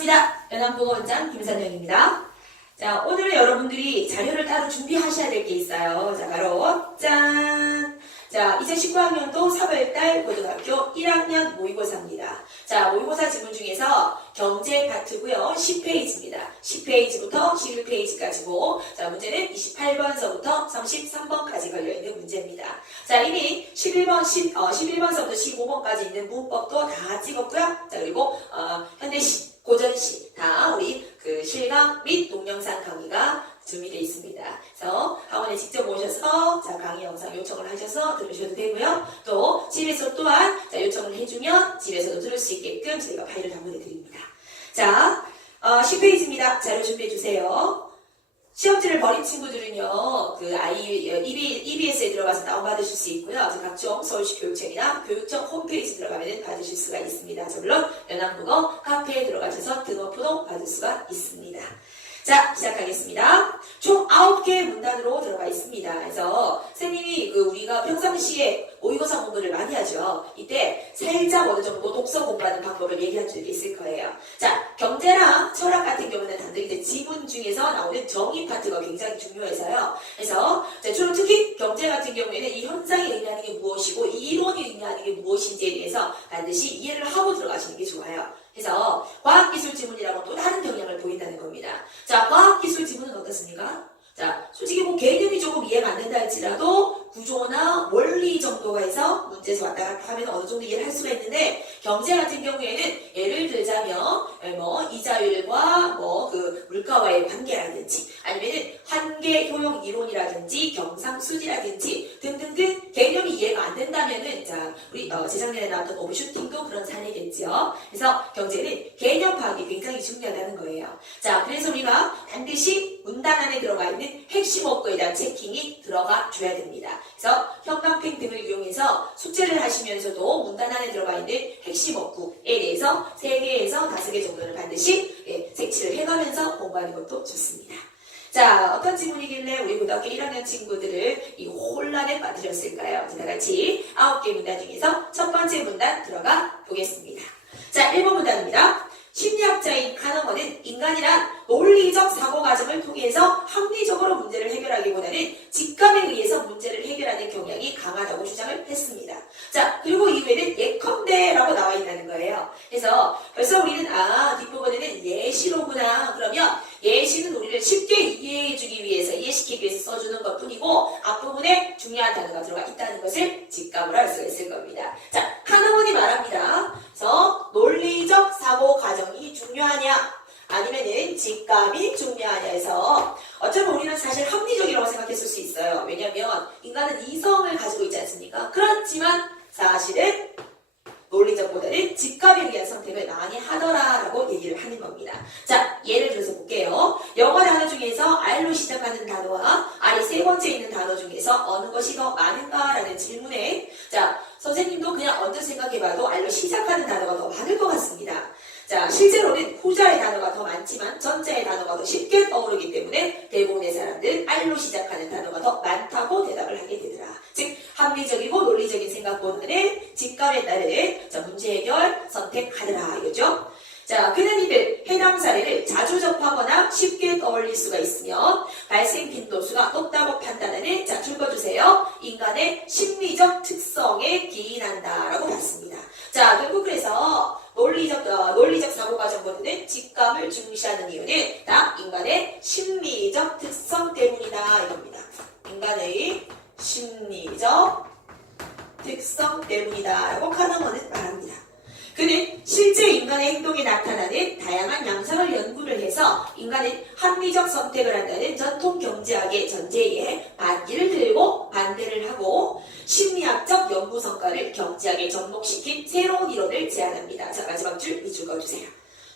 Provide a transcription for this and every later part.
반갑습니다. 연암국어원장 김선영입니다. 자, 오늘은 여러분들이 자료를 따로 준비하셔야 될 게 있어요. 자, 바로 짠! 자, 2019학년도 3월달 고등학교 1학년 모의고사입니다. 자, 모의고사 지문 중에서 경제 파트고요. 10페이지입니다. 10페이지부터 11페이지까지고, 자, 문제는 28번서부터 33번까지 걸려있는 문제입니다. 자, 이미 11번서부터 15번까지 있는 문법도 다 찍었고요. 자, 그리고 현대시, 고전시 다 우리 그 실강 및 동영상 강의가 준비되어 있습니다. 그래서 학원에 직접 오셔서 자, 강의 영상 요청을 하셔서 들으셔도 되고요. 또 집에서 또한 자, 요청을 해주면 집에서도 들을 수 있게끔 저희가 파일을 다 보내드립니다. 자, 10페이지입니다. 자료 준비해 주세요. 시험지를 버린 친구들은요, 그 EBS에 들어가서 다운받으실 수 있고요. 각종 서울시 교육청이나 교육청 홈페이지 들어가면 받으실 수가 있습니다. 물론 연암국어 카페에 들어가셔서 등록도 받을 수가 있습니다. 자, 시작하겠습니다. 총 9개의 문단으로 들어가 있습니다. 그래서 선생님이 우리가 평상시에 모의고사 공부를 많이 하죠. 이때 살짝 어느 정도 독서 공부하는 방법을 얘기한 적이 있을 거예요. 자, 경제랑 철학 같은 경우는 단순히 이제 지문 중에서 나오는 정의 파트가 굉장히 중요해서요. 그래서 주로 특히 경제 같은 경우에는 이 현상이 의미하는 게 무엇이고 이 이론이 의미하는 게 무엇인지에 대해서 반드시 이해를 하고 들어가시는 게 좋아요. 그래서 과학기술 지문이라고 또 다른 경향을 보인다는 겁니다. 자, 과학기술 지문은 어떻습니까? 자, 솔직히 뭐 개념이 조금 이해가 안 된다 할지라도 구조나 원리 정도가 해서 문제에서 왔다 갔다 하면 어느 정도 이해를 할 수가 있는데, 경제 같은 경우에는 예를 들자면 뭐 이자율과 뭐 그 물가와의 관계라든지 아니면은 한계 효용 이론이라든지 경상수지라든지 등등등 개념이 이해가 안 된다면은 자, 우리 재작년에 나왔던 오브슈팅도 그런 사례겠죠. 그래서 경제는 개념 파악이 굉장히 중요하다는 거예요. 자, 그래서 우리가 반드시 문단 안에 들어가 있는 핵심 어구에 대한 체킹이 들어가 줘야 됩니다. 그래서 형광펜 등을 이용해서 숙제를 하시면서도 문단 안에 들어가 있는 핵심 어구에 대해서 3개에서 5개 정도는 반드시 색칠을 해가면서 공부하는 것도 좋습니다. 자, 어떤 지문이길래 우리 고등학교 1학년 친구들을 이 혼란에 빠뜨렸을까요? 다 같이 9개 문단 중에서 첫 번째 문단 들어가 보겠습니다. 자, 1번 문단입니다. 심리학자인 카너먼은 인간이란 논리적 사고 과정을 통해서 합리적으로 문제를 해결하기보다는 직감에 의해서 문제를 해결하는 경향이 강하다고 주장을 했습니다. 자, 그리고 이후에는 예컨대라고 나와 있다는 거예요. 그래서 벌써 우리는 뒷부분에는 예시로구나. 그러면 예시는 우리를 쉽게 이해해주기 위해서, 이해시키기 위해서 써주는 것 뿐이고 앞부분에 중요한 단어가 들어가 있다는 것을 직감을 할 수가 있을 겁니다. 자, 카너먼이 말합니다. 그래서 논리적 사고 과정이 중요하냐 아니면은 직감이 중요하냐 해서 어쩌면 우리는 사실 합리적이라고 생각했을 수 있어요. 왜냐하면 인간은 이성을 가지고 있지 않습니까? 그렇지만 사실은 논리적보다는 직감에 의한 선택을 많이 하더라라고 얘기를 하는 겁니다. 자, 예를 들어서 볼게요. 영어 단어 중에서 R로 시작하는 단어와 R이 세 번째 있는 단어 중에서 어느 것이 더 많은가라는 질문에 자, 선생님도 그냥 언뜻 생각해봐도 R로 시작하는 단어가 더 많을 것 같습니다. 자, 실제로는 후자의 단어가 더 많지만 전자의 단어가 더 쉽게 떠오르기 때문에 대부분의 사람들은 R로 시작하는 단어가 더 많다고 대답을 하게 되더라. 즉, 합리적이고 논리적인 생각보다는 직감에 따른 문제 해결 선택하더라 이거죠. 자, 그는 이들 해당 사례를 자주 접하거나 쉽게 떠올릴 수가 있으며 발생 빈도수가 높다고 판단하는 자, 읽어주세요. 인간의 심리적 특성에 기인한다라고 봤습니다. 자, 결국 그래서 논리적 사고 과정보다는 직감을 중시하는 이유는 다 인간의 심리적 특성 때문이다 이겁니다. 인간의 심리적 특성 때문이다 라고 카너먼은 말합니다. 그는 실제 인간의 행동에 나타나는 다양한 양상을 연구를 해서 인간은 합리적 선택을 한다는 전통 경제학의 전제에 반기를 들고 반대를 하고 심리학적 연구 성과를 경제학에 접목시킨 새로운 이론을 제안합니다. 자, 마지막 줄 밑줄 그어주세요.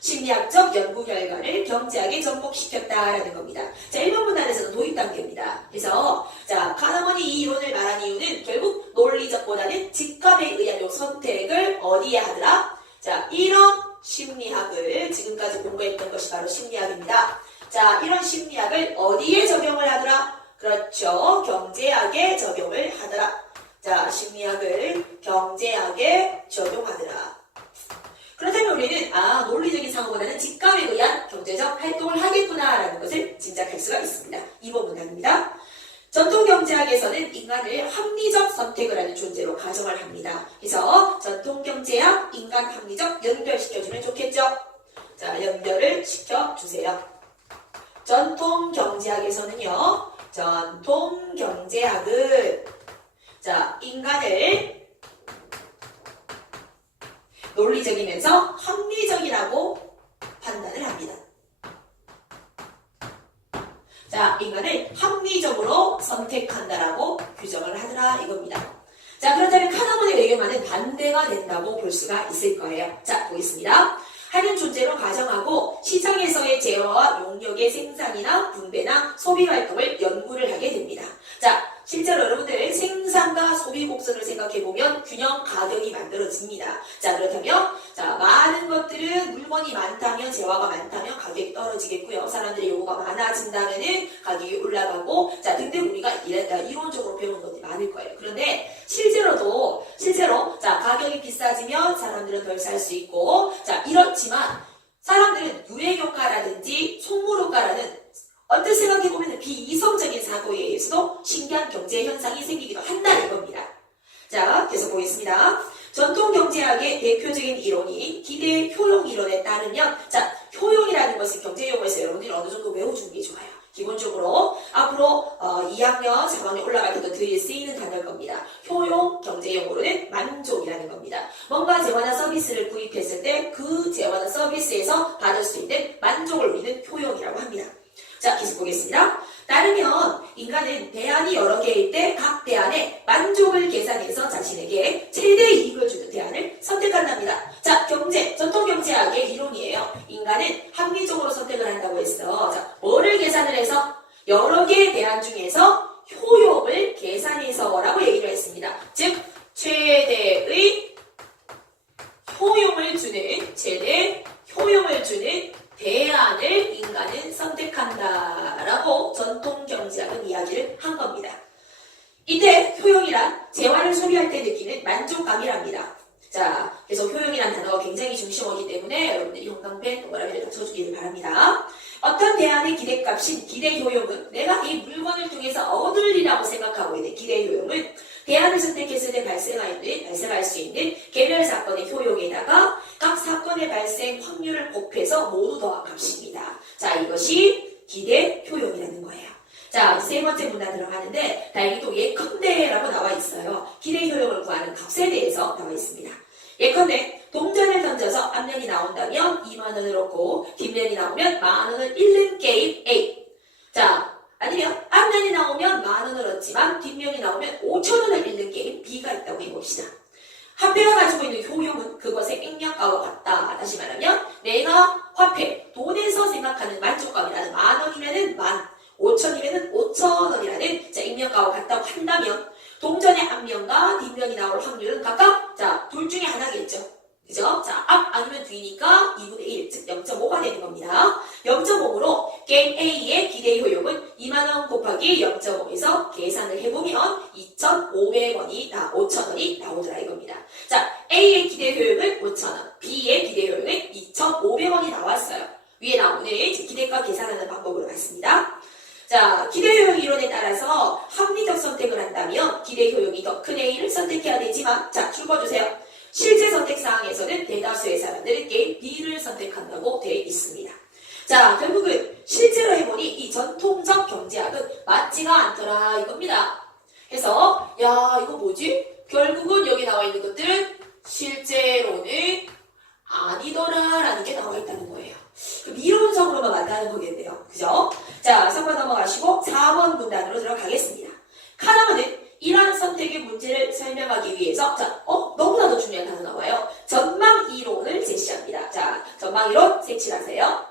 심리학적 연구 결과를 경제학에 접목시켰다라는 겁니다. 자, 1번 문단에서는 도입 단계입니다. 그래서 자, 카너먼이 이 이론을 말한 이유는 결국 논리적보다는 직감에 의한 선택을 어디에 하더라? 자, 이런 심리학을 지금까지 공부했던 것이 바로 심리학입니다. 자, 이런 심리학을 어디에 적용을 하더라? 그렇죠. 경제학에 적용을 하더라. 자, 심리학을 경제학에 적용하더라. 그렇다면 우리는 논리적인 사고보다는 직감에 활동을 하겠구나라는 것을 짐작할 수가 있습니다. 2번 문항입니다. 전통경제학에서는 인간을 합리적 선택을 하는 존재로 가정을 합니다. 그래서 전통경제학, 인간 합리적 연결시켜주면 좋겠죠? 자, 연결을 시켜주세요. 전통경제학에서는요, 전통경제학은 자, 인간을 논리적이면서 합리적이라고 판단을 합니다. 자, 인간을 합리적으로 선택한다라고 규정을 하더라 이겁니다. 자, 그렇다면 카나먼의 외교만은 반대가 된다고 볼 수가 있을 거예요. 자, 보겠습니다. 하는 존재로 가정하고 시장에서의 재화와 용역의 생산이나 분배나 소비 활동을 연구를 하게 됩니다. 자, 실제로 여러분들 생산과 소비 곡선을 생각해보면 균형 가격이 만들어집니다. 자, 그렇다면 자, 많은 것들은 물건이 많다면 재화가 많다면 가격이 떨어지겠고요. 사람들의 요구가 많아진다면은 가격이 올라가고 자, 등등 우리가 이론적으로 배우는 것들이 많을 거예요. 그런데 실제로 자, 가격이 비싸지면 사람들은 덜 살 수 있고 자, 이렇지만 사람들은 유행효과라든지 속물효과라는 언뜻 생각해보면 비이성적인 사고에 의해서도 신기한 경제 현상이 생기기도 한다는 겁니다. 자, 계속 보겠습니다. 전통경제학의 대표적인 이론인 기대 효용 이론에 따르면 자, 효용이라는 것은 경제용어에서 여러분들이 어느 정도 외워주는 게 좋아요. 기본적으로 앞으로 2학년, 4학년 올라갈 때도 늘 쓰이는 단어일 겁니다. 효용, 경제용어로는 만족이라는 겁니다. 뭔가 재화나 서비스를 구입했을 때 그 재화나 서비스에서 받을 수 있는 만족을 우리는 효용이라고 합니다. 자, 계속 보겠습니다. 따르면 인간은 대안이 여러 개일 때 각 대안에 만족을 계산해서 자신에게 최대 이익을 주는 대안을 선택한답니다. 자, 전통경제학의 이론이에요. 인간은 합리적으로 선택을 한다고 했어. 자, 뭐를 계산을 해서? 여러 개의 대안 중에서 효용을 계산해서라고 얘기를 했습니다. 즉, 최대 효용을 주는 대안을 인간은 선택한다라고 전통경제학은 이야기를 한 겁니다. 이때 효용이란 재화를 소비할 때 느끼는 만족감이랍니다. 자, 그래서 효용이란 단어가 굉장히 중심어이기 때문에 여러분들이 형광펜, 동그라미를 다 쳐주기를 바랍니다. 어떤 대안의 기대값인 기대효용은 내가 이 물건을 통해서 얻으리라고 생각하고 있는 기대효용은 대안을 선택했을 때 발생할 수 있는 개별 사건의 효용에다가 각 사건의 발생 확률을 곱해서 모두 더한 값입니다. 자, 이것이 기대효용이라는 거예요. 자, 세 번째 문단 들어가는데 여기도 예컨대라고 나와 있어요. 기대효용을 구하는 값에 대해서 나와 있습니다. 예컨대 동전을 던져서 앞면이 나온다면 2만원을 얻고 뒷면이 나오면 만원을 잃는 게임 A. 자, 아니면 앞면이 나오면 만원을 얻지만 뒷면이 나오면 5천원을 잃는 게임 B가 있다고 해봅시다. 화폐가 가지고 있는 효용은 그것의 액면가와 같다. 다시 말하면 내가 화폐, 돈에서 생각하는 만족감이라는 만원이면은 5천이면은 5천원이라는 액면가와 같다고 한다면 동전의 앞면과 뒷면이 나올 확률은 각각 자, 둘 중에 하나겠죠. 그죠? 자, 앞 아니면 뒤니까 2분의 1, 즉 0.5가 되는 겁니다. 0.5로 게임 A의 기대 효용은 2만원 곱하기 0.5에서 계산을 해보면 2,500원이 5,000원이 나오더라 이겁니다. 자, A의 기대 효용은 5,000원, B의 기대 효용은 2,500원이 나왔어요. 위에 나오는 기대가 계산하는 방법으로 봤습니다. 자, 기대효용 이론에 따라서 합리적 선택을 한다면 기대효용이 더 큰 A를 선택해야 되지만 자, 줄거주세요. 실제 선택 사항에서는 대다수의 사람들은 게임 B를 선택한다고 되어 있습니다. 자, 결국은 실제로 해보니 이 전통적 경제학은 맞지가 않더라 이겁니다. 그래서 야, 이거 뭐지? 결국은 여기 나와 있는 것들은 실제로는 아니더라라는 게 나와 있다는 거예요. 그럼 이론적으로만 맞다는 거겠네요. 그죠? 자, 3번 넘어가시고 4번 문단으로 들어가겠습니다. 카나먼은 이러한 선택의 문제를 설명하기 위해서 자, 너무나도 중요한 단어 나와요. 전망이론을 제시합니다. 자, 전망이론 색칠하세요.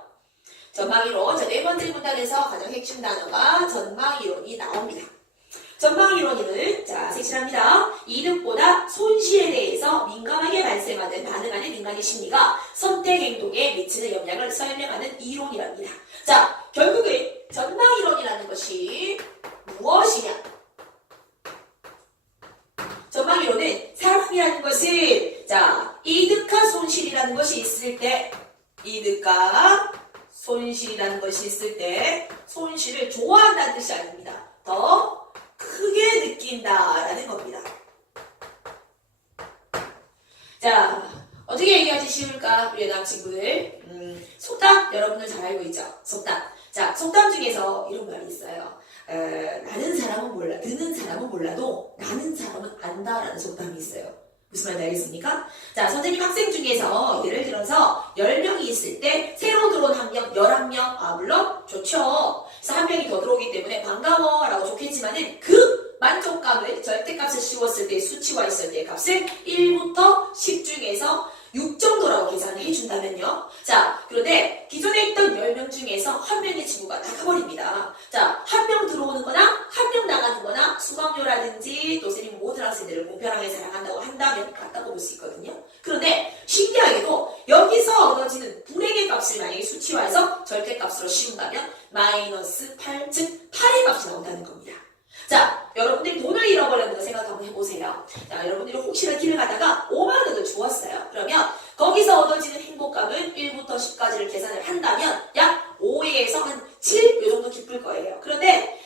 전망이론, 자, 네 번째 문단에서 가장 핵심 단어가 전망이론이 나옵니다. 전망이론은 자, 색칠합니다. 이득보다 손실에 대해서 민감하게 반응하는 인간의 심리가 선택 행동에 미치는 영향을 설명하는 이론이랍니다. 자, 결국은 전망이론이라는 것이 무엇이냐? 전망이론은 사람이라는 것은 자, 이득과 손실이라는 것이 있을 때 이득과 손실이라는 것이 있을 때 손실을 좋아한다는 뜻이 아닙니다. 더 크게 느낀다라는 겁니다. 자, 어떻게 얘기하지 쉬울까? 우리 예남 친구들. 속담 여러분들 잘 알고 있죠? 속담. 자, 속담 중에서 이런 말이 있어요. 나는 사람은 몰라, 듣는 사람은 몰라도 나는 사람은 안다라는 속담이 있어요. 무슨 말인지 알겠습니까? 자, 선생님 학생 중에서 예를 들어서 10명이 있을 때 새로 들어온 한 명, 11명, 물론 좋죠. 그래서 한 명이 더 들어오기 때문에 반가워 라고 좋겠지만은 그 만족감을 절대값을 씌웠을 때 수치화 있을 때의 값을 1부터 10 중에서 6 정도라고 계산을 해준다면요. 자, 그런데 기존에 있던 10명 중에서 한 명의 친구가 나가버립니다. 자, 한 명 들어오는 거나 한 명 나가는 거나 수강료라든지 또 선생님 모든 학생들을 공평하게 사랑한다고 한다면 같다고 볼 수 있거든요. 그런데 신기하게도 여기서 얻어지는 불행의 값을 만약에 수치화해서 절대값으로 씌운다면 마이너스 8, 즉 8의 값이 나온다는 겁니다. 자, 여러분들이 돈을 잃어버렸는 거 생각 한번 해보세요. 자, 여러분들이 혹시나 길을 가다가 5만 원을 주었어요. 그러면 거기서 얻어지는 행복감은 1부터 10까지를 계산을 한다면 약 5에서 한 7 요 정도 기쁠 거예요. 그런데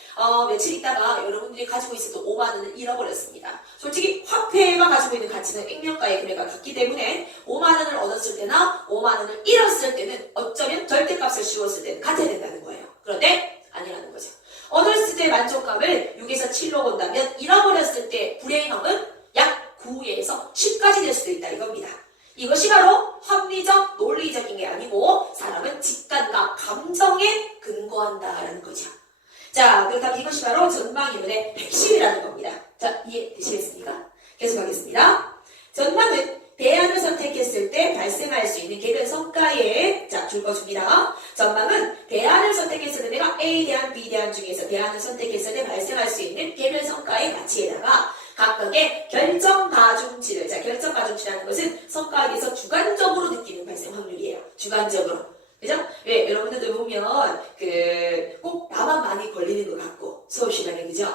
며칠 있다가 여러분들이 가지고 있었던 5만 원을 잃어버렸습니다. 솔직히 화폐가 가지고 있는 가치는 액면가의 금액과 같기 때문에 5만 원을 얻었을 때나 5만 원을 잃었을 때는 어쩌면 절대값을 씌웠을 때는 같아야 된다는 거예요. 그런데 아니라는 거죠. 얻었을 때 만족감을 6에서 7로 본다면 잃어버렸을 때 불행함은 약 9에서 10까지 될 수도 있다 이겁니다. 이것이 바로 합리적, 논리적인 게 아니고 사람은 직감과 감정에 근거한다라는 거죠. 자, 그렇다면 이것이 바로 전망이론의 핵심이라는 겁니다. 자, 이해되시겠습니까? 계속하겠습니다. 전망은 대안을 선택했을 때 발생할 수 있는 개별 성과에 줄거줍니다. 전망은 대안을 선택했을 때 내가 A 대안, B 대안 중에서 대안을 선택했을 때 발생할 수 있는 개별 성과의 가치에다가 각각의 결정 가중치를, 결정 가중치라는 것은 성과에 대해서 주관적으로 느끼는 발생 확률이에요. 주관적으로. 그죠? 왜, 여러분들도 보면, 꼭 나만 많이 걸리는 것 같고, 수업 시간에, 그죠?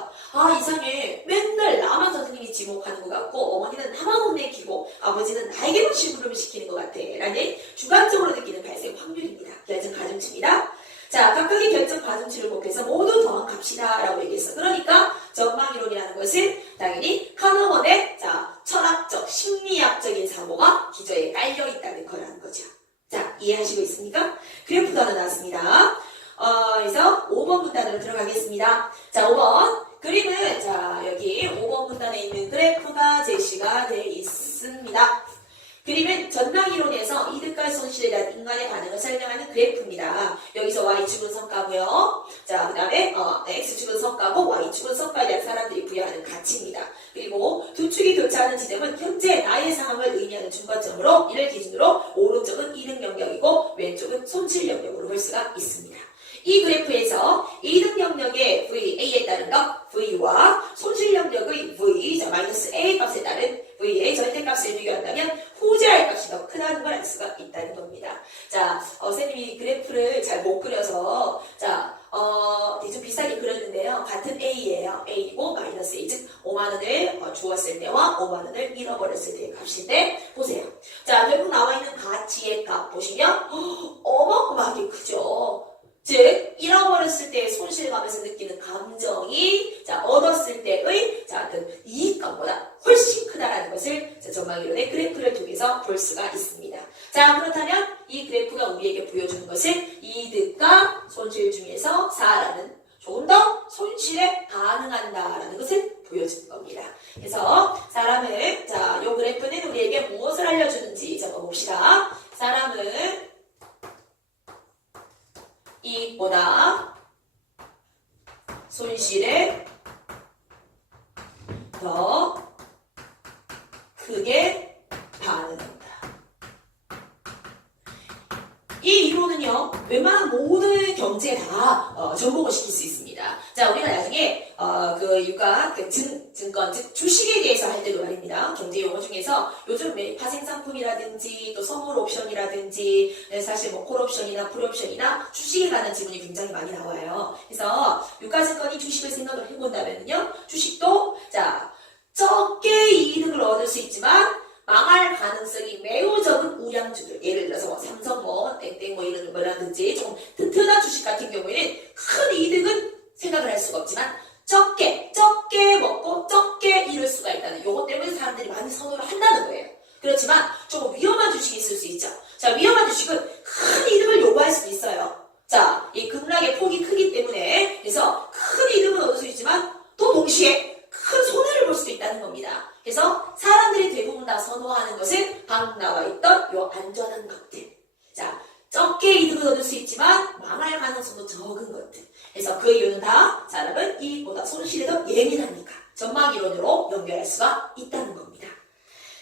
이상해. 맨날 나만 선생님이 지목하는 것 같고, 어머니는 나만 혼내키고, 아버지는 나에게만 심부름을 시키는 것 같아. 라는 주관적으로 느끼는 발생 확률입니다. 결정 가중치입니다. 자, 각각의 결정 가중치를 곱해서 모두 더한 값이다. 라고 얘기했어. 그러니까, 전망이론이라는 것은 당연히 카너먼의, 철학적, 심리학적인 사고가 기저에 깔려 있다는 거라는 거죠. 자, 이해하시고 있습니까? 그래프도 하나 나왔습니다. 그래서 5번 문단으로 들어가겠습니다. 자, 5번. 그림은, 여기 5번 문단에 있는 그래프가 제시가 되어 있습니다. 그림은 전망이론에서 이득과 손실에 대한 인간의 반응을 설명하는 그래프입니다. 여기서 Y축은 성과고요. 자, 그 다음에 X축은 성과고 Y축은 성과에 대한 사람들이 부여하는 가치입니다. 그리고 두 축이 교차하는 지점은 현재 나의 상황을 의미하는 중거점으로 이를 기준으로 오른쪽은 이득 영역이고 왼쪽은 손실 영역으로 볼 수가 있습니다. 이 그래프에서 이득 영역의 VA에 따른 값 V와 손실 영역의 V, 마이너스 A 값에 따른 V의 절대값을 비교한다면 후자의 값이 더 크다는 걸 알 수가 있다는 겁니다. 자, 선생님이 그래프를 잘 못 그려서, 좀 비싸게 그렸는데요. 같은 A예요. A이고 마이너스 A, 즉 5만원을 주었을 때와 5만원을 잃어버렸을 때의 값인데, 보세요. 자, 결국 나와 있는 가치의 값 보시면 어마어마하게 크죠. 즉, 잃어버렸을 때의 손실감에서 느끼는 감정이, 얻었을 때의, 어떤 이익감보다 훨씬 크다라는 것을, 전망이론의 그래프를 통해서 볼 수가 있습니다. 자, 그렇다면 이 그래프가 우리에게 보여주는 것은 이득과 손실 중에서 사람은 조금 더 손실에 반응한다라는 것을 보여주는 겁니다. 그래서 사람은, 이 그래프는 우리에게 무엇을 알려주는지 적어봅시다. 사람은 이익보다 손실에 더 크게 반응한다. 이 이론은요, 웬만한 모든 경제에 다 접목을 시킬 수 있습니다. 자, 우리가 나중에 유가 증권, 즉 주식에 대해서 할 때도 말입니다. 경제 용어 중에서 요즘 파생 상품이라든지 또 선물 옵션이라든지 사실 콜옵션이나 풀옵션이나 주식에 관한 지문이 굉장히 많이 나와요. 그래서 유가증권이 주식을 생각을 해본다면요, 주식도 적게 이득을 얻을 수 있지만 망할 가능성이 매우 적은 우량주들, 예를 들어서 삼성 땡땡 이런 거라든지 주식이라든지 좀 튼튼한 주식 같은 경우에는 큰 이득은 생각을 할 수가 없지만 적게 먹고 적게 잃을 수가 있다는 요것 때문에 사람들이 많이 선호를 한다는 거예요. 그렇지만 조금 위험한 주식이 있을 수 있죠. 자, 위험한 주식은 큰 이득을 요구할 수도 있어요. 자, 이 급락의 폭이 크기 때문에 그래서 큰 이득은 얻을 수 있지만 또 동시에 큰 손해를 볼 수도 있다는 겁니다. 그래서 사람들이 대부분 다 선호하는 것은 방금 나와 있던 요 안전한 것들. 자, 적게 이득을 얻을 수 있지만 망할 가능성도 적은 것들. 그래서 그 이유는 다 사람은 이익보다 손실에 더 예민하니까 전망이론으로 연결할 수가 있다는 겁니다.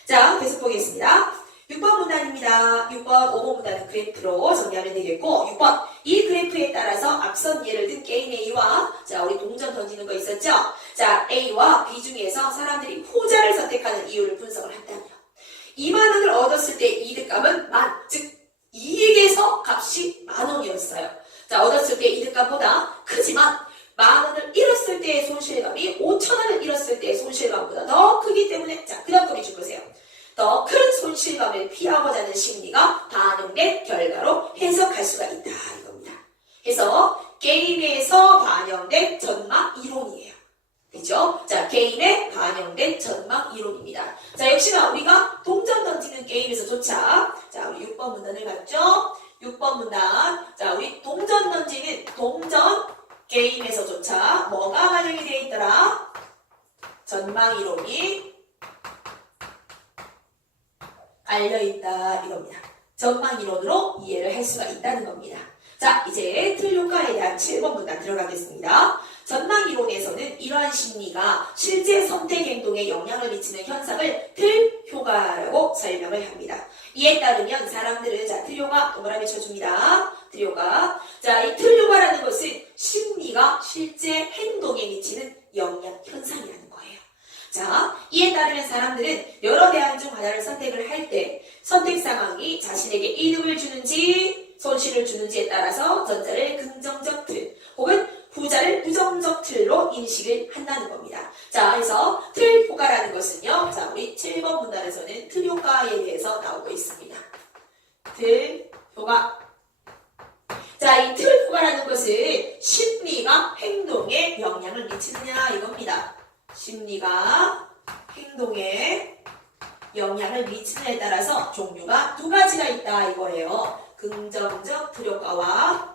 자, 계속 보겠습니다. 6번 문단입니다. 6번, 5번 문단은 그래프로 정리하면 되겠고 6번, 이 그래프에 따라서 앞선 예를 든 게임 A와 자, 우리 동전 던지는 거 있었죠? 자, A와 B 중에서 사람들이 후자를 선택하는 이유를 분석을 한다면 2만 원을 얻었을 때 이득감은 즉 이익에서 값이 10,000원이었어요. 자, 얻었을 때 이득감보다 크지만 10,000원을 잃었을 때의 손실감이 5,000원을 잃었을 때의 손실감보다 더 크기 때문에 자, 그 다음 거리 줄 거세요. 더 큰 손실감을 피하고자 하는 심리가 반영된 결과로 해석할 수가 있다 이겁니다. 그래서 게임에서 반영된 전망 이론이에요. 그죠? 자, 게임에 반영된 전망 이론입니다. 자, 역시나 우리가 동전 던지는 게임에서조차 자, 우리 6번 문단을 봤죠? 6번 문단. 자, 우리 동전 던지는 동전 게임에서조차 뭐가 반영이 되어 있더라? 전망 이론이 알려있다 이겁니다. 전망 이론으로 이해를 할 수가 있다는 겁니다. 자, 이제 틀 효과에 대한 7번 문단 들어가겠습니다. 전망 이론에서는 이러한 심리가 실제 선택 행동에 영향을 미치는 현상을 틀 효과라고 설명을 합니다. 이에 따르면 사람들은 자, 틀 효과 동그라미 쳐줍니다. 틀 효과. 자, 이 틀 효과라는 것은 심리가 실제 행동에 미치는 영향 현상이라는 거예요. 자, 이에 따르면 사람들은 여러 대안 중 하나를 선택을 할 때 선택 상황이 자신에게 이득을 주는지 손실을 주는지에 따라서 전자를 긍정적 틀 혹은 후자를 부정적 틀로 인식을 한다는 겁니다. 자, 그래서 틀 효과라는 것은요. 자, 우리 7번 문단에서는 틀 효과에 대해서 나오고 있습니다. 틀 효과. 자, 이 틀 효과라는 것은 심리가 행동에 영향을 미치느냐 이겁니다. 심리가 행동에 영향을 미치느냐에 따라서 종류가 두 가지가 있다 이거예요. 긍정적 틀 효과와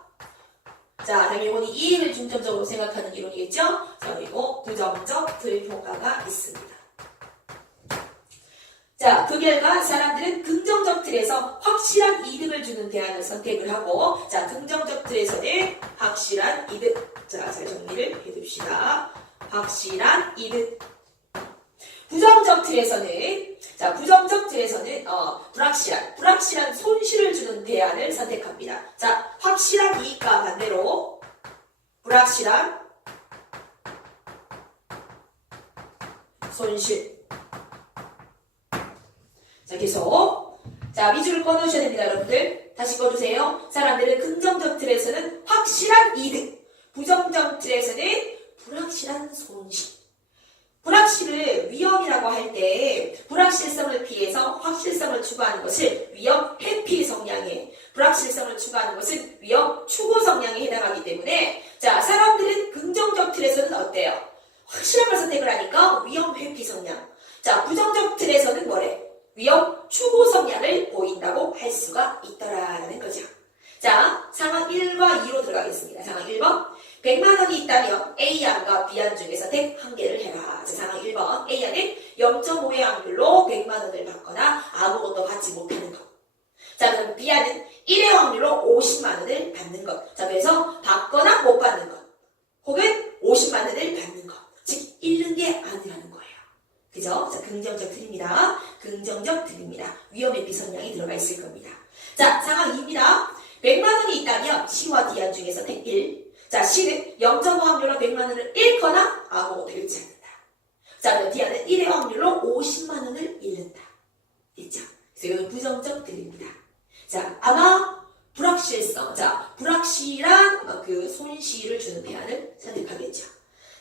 자, 다음에 이번이 이익을 중점적으로 생각하는 이론이겠죠? 자, 그리고 부정적 틀 효과가 있습니다. 자, 그 결과 사람들은 긍정적 틀에서 확실한 이득을 주는 대안을 선택을 하고 자, 긍정적 틀에서는 확실한 이득 자, 잘 정리를 해둡시다. 확실한 이득. 부정적 틀에서는 자, 부정적 틀에서는 불확실한 손실을 주는 대안을 선택합니다. 자, 확실한 이익과 반대로 불확실한 손실. 자, 계속. 자, 미주를 꺼놓으셔야 됩니다, 여러분들. 다시 꺼주세요. 사람들은 긍정적 틀에서는 확실한 이득, 부정적 틀에서는 불확실한 손실. 불확실을 위험이라고 할 때 불확실성을 피해서 확실성을 추구하는 것을 위험 회피 성향에 불확실성을 추구하는 것은 위험 추구 성향에 해당하기 때문에 자, 사람들은 긍정적 틀에서는 어때요? 확실한 걸 선택을 하니까 위험 회피 성향. 자, 부정적 틀에서는 뭐래? 위험 추구 성향을 보인다고 할 수가 있더라라는 거죠. 자, 상황 1과 2로 들어가겠습니다. 상황 1번. 100만 원이 있다면 A안과 B안 중에서 택 한 개를 해라. 자, 상황 1번. A안은 0.5의 확률로 100만 원을 받거나 아무것도 받지 못하는 것. 자, 그럼 B안은 1의 확률로 50만 원을 받는 것. 자, 그래서 받거나 못 받는 것. 혹은 50만 원을 받는 것. 즉, 잃는 게 아니라는 거예요. 그죠? 자, 긍정적 틀입니다. 긍정적 틀입니다. 위험의 비성향이 들어가 있을 겁니다. 자, 상황 2입니다. 100만 원이 있다면 C와 D안 중에서 택 1. 자, C는 0.5 확률로 100만 원을 잃거나 아무것도 잃지 않는다. 자, 그럼 D안은 1의 확률로 50만 원을 잃는다. 있죠? 그래서 이건 부정적 틀입니다. 자, 아마 불확실성. 자, 불확실한 그 손실을 주는 대안을 선택하겠죠.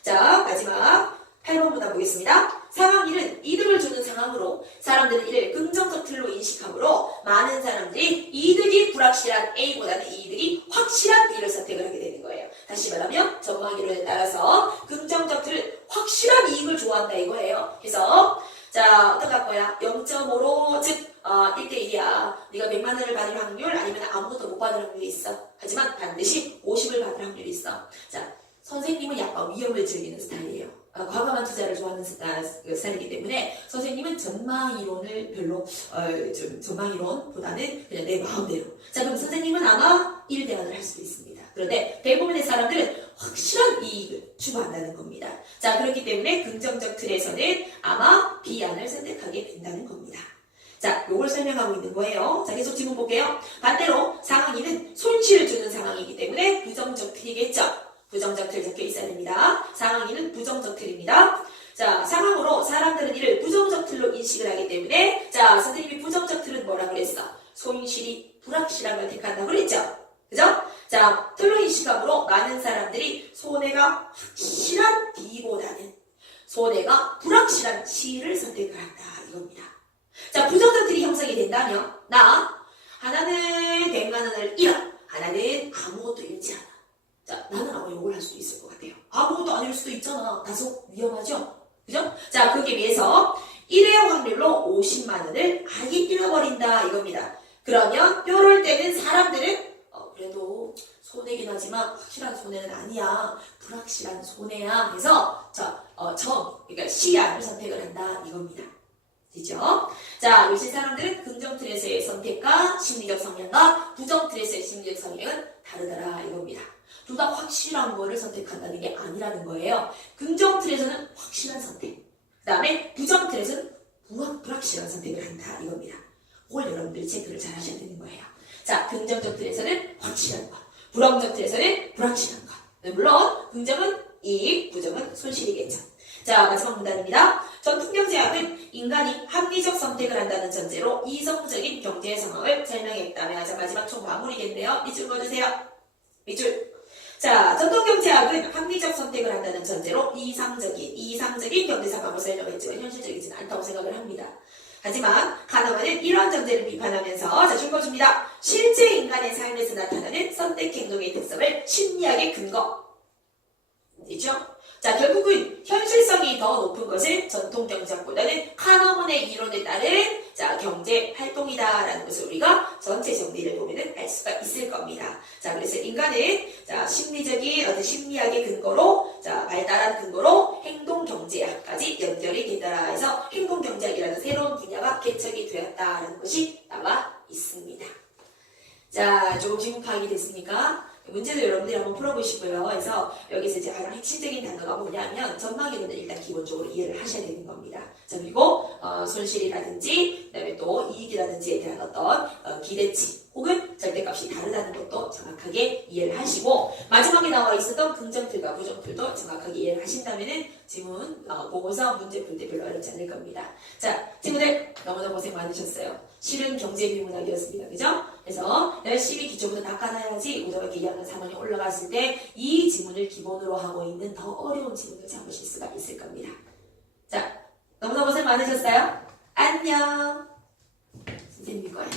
자, 마지막 8번 문단 보겠습니다. 상황 1은 이득을 주는 상황으로 사람들은 이를 긍정적 틀로 인식하므로 많은 사람들이 이득이 불확실한 A보다는 이득이 확실한 B를 선택을 하게 되는 거예요. 다시 말하면 전망 이론에 따라서 긍정적 틀은 확실한 이익을 좋아한다 이거예요. 그래서 자, 어떡할 거야? 0.5로 즉 1대1이야. 네가 100만 원을 받을 확률 아니면 아무것도 못 받을 확률이 있어. 하지만 반드시 50을 받을 확률이 있어. 자, 선생님은 약간 위험을 즐기는 스타일이에요. 과감한 투자를 좋아하는 스타일이기 때문에 선생님은 전망이론을 별로 좀 전망이론보다는 그냥 내 마음대로. 자, 그럼 선생님은 아마 1대안을 할 수도 있습니다. 그런데 대부분의 사람들은 확실한 이익을 추구한다는 겁니다. 자, 그렇기 때문에 긍정적 틀에서는 아마 B안을 선택하게 된다는 겁니다. 자, 요걸 설명하고 있는 거예요. 자, 계속 질문 볼게요. 반대로 상황 2는 손실을 주는 상황이기 때문에 부정적 틀이겠죠. 부정적 틀 적혀 있어야 됩니다. 상황 2는 부정적 틀입니다. 자, 상황으로 사람들은 이를 부정적 틀로 인식을 하기 때문에 자, 선생님이 부정적 틀은 뭐라 그랬어? 손실이 불확실한 걸 택한다고 그랬죠? 그죠? 자, 틀로 인식함으로 많은 사람들이 손해가 확실한 B보다는 손해가 불확실한 C를 선택을 한다 이겁니다. 자, 부정적 틀이 형성이 된다면 하나는 100만 원을 잃어, 하나는 아무것도 잃지 않아. 자, 나는 아마 욕을 할 수도 있을 것 같아요. 아무것도 아닐 수도 있잖아. 다소 위험하죠? 그죠? 자, 그러기 위해서 1회 확률로 50만 원을 아예 잃어버린다 이겁니다. 그러면 요럴 때는 사람들은 그래도 손해긴 하지만 확실한 손해는 아니야. 불확실한 손해야. 해서 그러니까 C안을 선택을 한다 이겁니다. 그죠? 자, 요새 사람들은 긍정 틀에서의 선택과 심리적 성향과 부정 틀에서의 심리적 성향은 다르더라 이겁니다. 둘 다 확실한 거를 선택한다는 게 아니라는 거예요. 긍정 틀에서는 확실한 선택, 그 다음에 부정 틀에서는 불확실한 선택을 한다 이겁니다. 그걸 여러분들이 체크를 잘 하셔야 되는 거예요. 자, 긍정적 틀에서는 확실한 것, 불확정 틀에서는 불확실한 것. 물론 긍정은 이익, 부정은 손실이겠죠. 자, 마지막 문단입니다. 전통경제학은 인간이 합리적 선택을 한다는 전제로 이성적인 경제 상황을 설명했다며. 자, 마지막 총 마무리겠네요. 밑줄 그어주세요. 밑줄. 자, 전통경제학은 합리적 선택을 한다는 전제로 이상적인 경제 상황을 설명했지만 현실적이지는 않다고 생각을 합니다. 하지만 카너만은 이러한 전제를 비판하면서 자, 줄거줍니다. 실제 인간의 삶에서 나타나는 선택 행동의 특성을 심리학의 근거. 있죠? 자, 결국은 현실성이 더 높은 것은 전통 경제학보다는 카너먼의 이론에 따른 자, 경제 활동이다라는 것을 우리가 전체 정리를 보면은 알 수가 있을 겁니다. 자, 그래서 인간은 자, 심리적인 어떤 심리학의 근거로 자, 발달한 근거로 행동 경제학까지 연결이 되더라 해서 행동 경제학이라는 새로운 분야가 개척이 되었다라는 것이 나와 있습니다. 자, 조금 질문 파악이 됐습니까? 문제도 여러분들이 한번 풀어보시고요. 그래서 여기서 이제 가장 핵심적인 단어가 뭐냐면 전망이론을 일단 기본적으로 이해를 하셔야 되는 겁니다. 자, 그리고 손실이라든지 그다음에 또 이익이라든지에 대한 어떤 기대치 혹은 절대값이 다르다는 것도 정확하게 이해를 하시고 마지막에 나와 있었던 긍정틀과 부정틀도 정확하게 이해를 하신다면은 지문 보고서 문제 풀 때 별로 어렵지 않을 겁니다. 자, 친구들 너무나 고생 많으셨어요. 실은 경제비문학이었습니다. 그죠? 그래서 열심히 기초부터 닦아놔야지 고등학교 2학년 3학년 올라갔을 때 이 지문을 기본으로 하고 있는 더 어려운 지문을 잡으실 수가 있을 겁니다. 자, 너무나 고생 많으셨어요. 안녕. 선생님이 거예요.